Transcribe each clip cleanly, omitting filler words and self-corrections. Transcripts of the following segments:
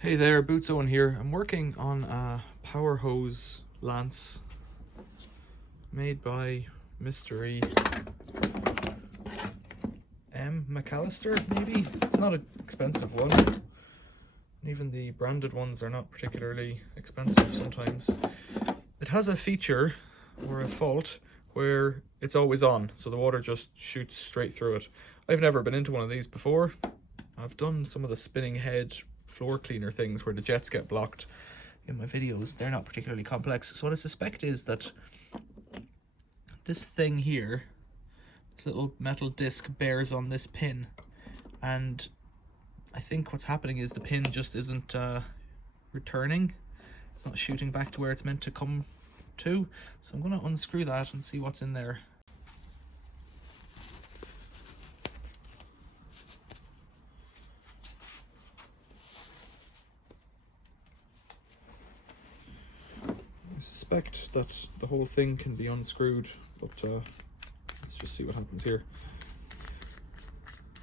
Hey there, Boots Owen here. I'm working on a power hose lance made by Mystery Macallister, maybe? It's not an expensive one. Even the branded ones are not particularly expensive sometimes. It has a feature, or a fault, where it's always on, so the water just shoots straight through it. I've never been into one of these before. I've done some of the spinning head floor cleaner things where the jets get blocked in my videos. They're not particularly complex. So what I suspect is that this thing here, this little metal disc, bears on this pin, and I think what's happening is the pin just isn't returning. It's not shooting back to where it's meant to come to. So I'm going to unscrew that and see what's in there. I suspect that the whole thing can be unscrewed, but let's just see what happens here.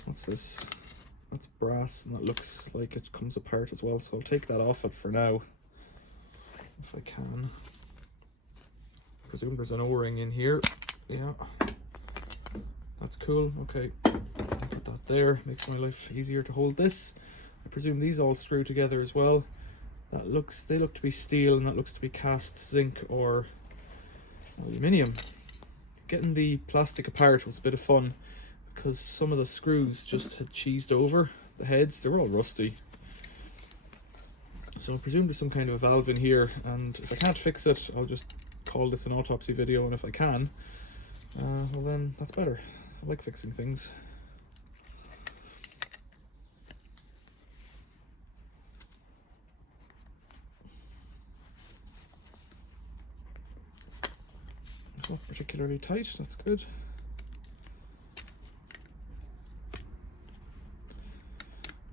What's this? That's brass, and that looks like it comes apart as well, so I'll take that off it for now, if I can. I presume there's an O-ring in here. Yeah, that's cool. Okay, put that there. Makes my life easier to hold this. I presume these all screw together as well. They look to be steel, and that looks to be cast zinc or aluminium. Getting the plastic apart was a bit of fun because some of the screws just had cheesed over the heads. They were all rusty. So I presume there's some kind of a valve in here, and if I can't fix it, I'll just call this an autopsy video, and if I can, well then that's better. I like fixing things. It's not particularly tight, that's good.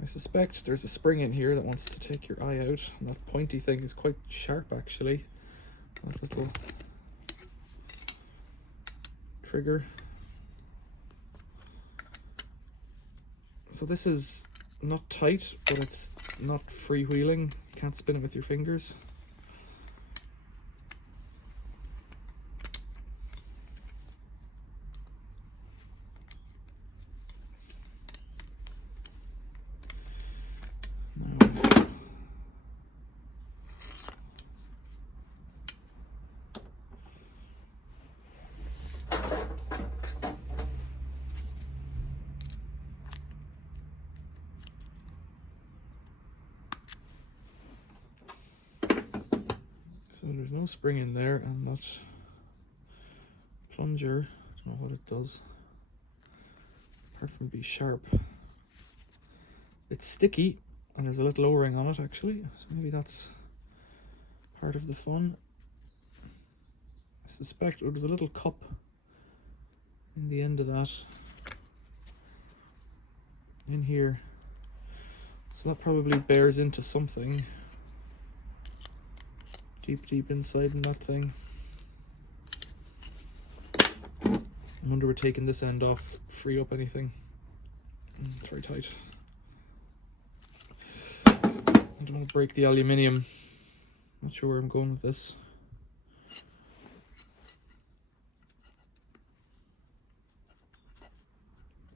I suspect there's a spring in here that wants to take your eye out, and that pointy thing is quite sharp actually. That little trigger. So this is not tight, but it's not freewheeling. You can't spin it with your fingers. So there's no spring in there, and that plunger, I don't know what it does, apart from be sharp. It's sticky, and there's a little O-ring on it actually, so maybe that's part of the fun. I suspect there's a little cup in the end of that, in here, so that probably bears into something deep inside in that thing. I wonder we're taking this end off, free up anything. It's very tight. I don't want to break the aluminium. Not sure where I'm going with this.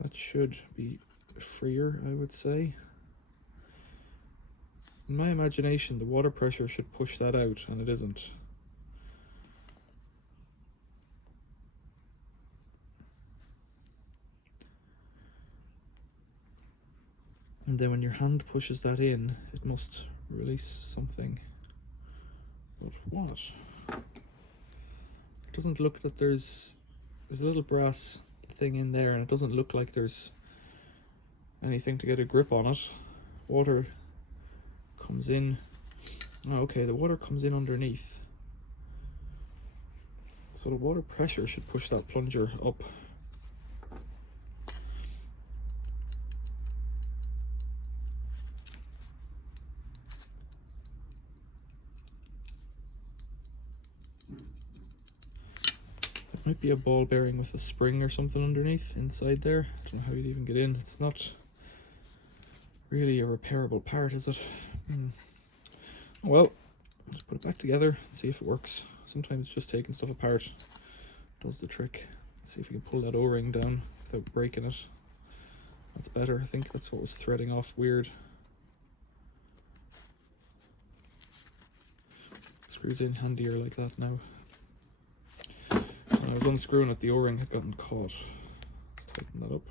That should be freer, I would say. In my imagination, the water pressure should push that out, and it isn't. And then when your hand pushes that in, it must release something. But what? It doesn't look that there's a little brass thing in there, and it doesn't look like there's anything to get a grip on it. Water comes in. Oh, okay, the water comes in underneath. So the water pressure should push that plunger up. It might be a ball bearing with a spring or something underneath inside there. I don't know how you'd even get in. It's not really a repairable part, is it? Well, just put it back together and see if it works. Sometimes just taking stuff apart does the trick. Let's see if we can pull that O-ring down without breaking it. That's better. I think that's what was threading off weird. Screws in handier like that now. When I was unscrewing it, the O-ring had gotten caught. Let's tighten that up.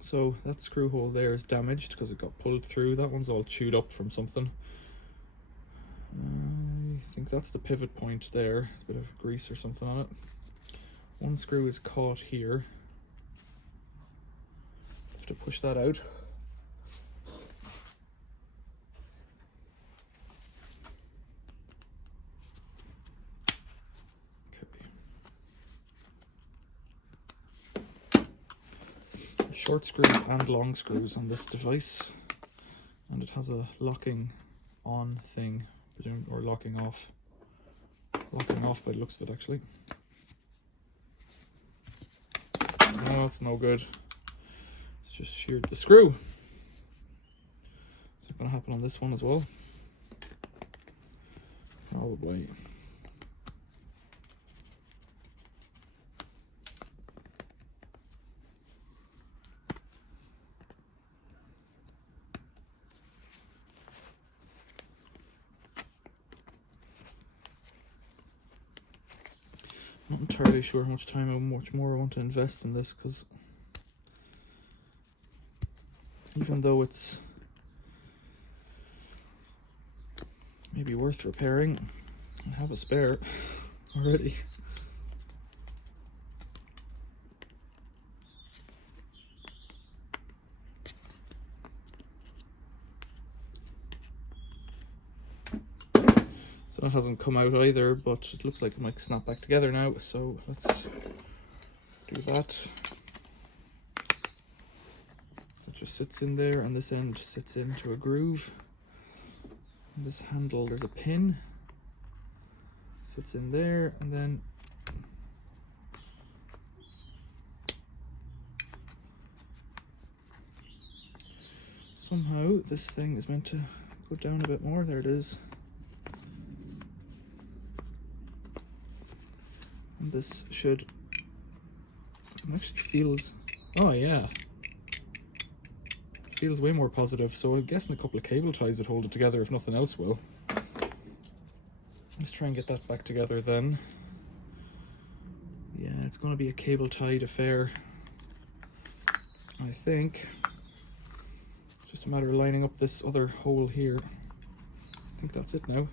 So that screw hole there is damaged because it got pulled through. That one's all chewed up from something. I think that's the pivot point there. There's a bit of grease or something on it. One screw is caught here. Have to push that out. Short screws and long screws on this device, and it has a locking on thing, or locking off by the looks of it actually. No, it's no good. It's just sheared the screw. Is that going to happen on this one as well? Probably. Not entirely sure how much time or much more I want to invest in this, because even though it's maybe worth repairing, I have a spare already. So that hasn't come out either, but it looks like it might snap back together now, so let's do that. It just sits in there, and this end sits into a groove. And this handle, there's a pin, sits in there, and then somehow this thing is meant to go down a bit more. There it is. And this should, it actually feels, oh yeah, it feels way more positive. So I'm guessing a couple of cable ties would hold it together if nothing else will. Let's try and get that back together then. Yeah, it's going to be a cable tied affair, I think. Just a matter of lining up this other hole here. I think that's it now.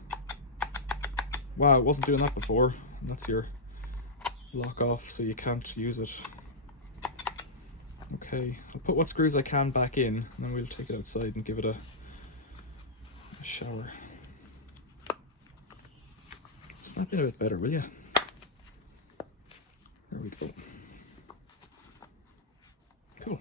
Wow, it wasn't doing that before. And that's your lock off, so you can't use it. Okay, I'll put what screws I can back in, and then we'll take it outside and give it a shower. Snap it a bit better, will you? There we go. Cool.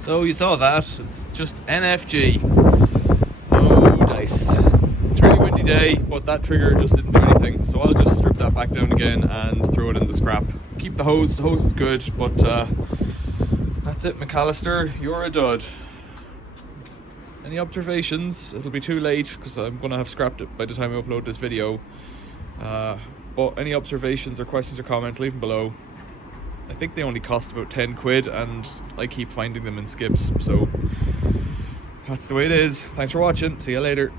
So you saw that, it's just NFG, no dice. It's a really windy day, but that trigger just didn't do anything, so I'll just strip that back down again and throw it in the scrap. Keep the hose is good, but that's it, Macallister, you're a dud. Any observations? It'll be too late because I'm going to have scrapped it by the time I upload this video, but any observations or questions or comments, leave them below. I think they only cost about 10 quid, and I keep finding them in skips, so that's the way it is. Thanks for watching, see you later.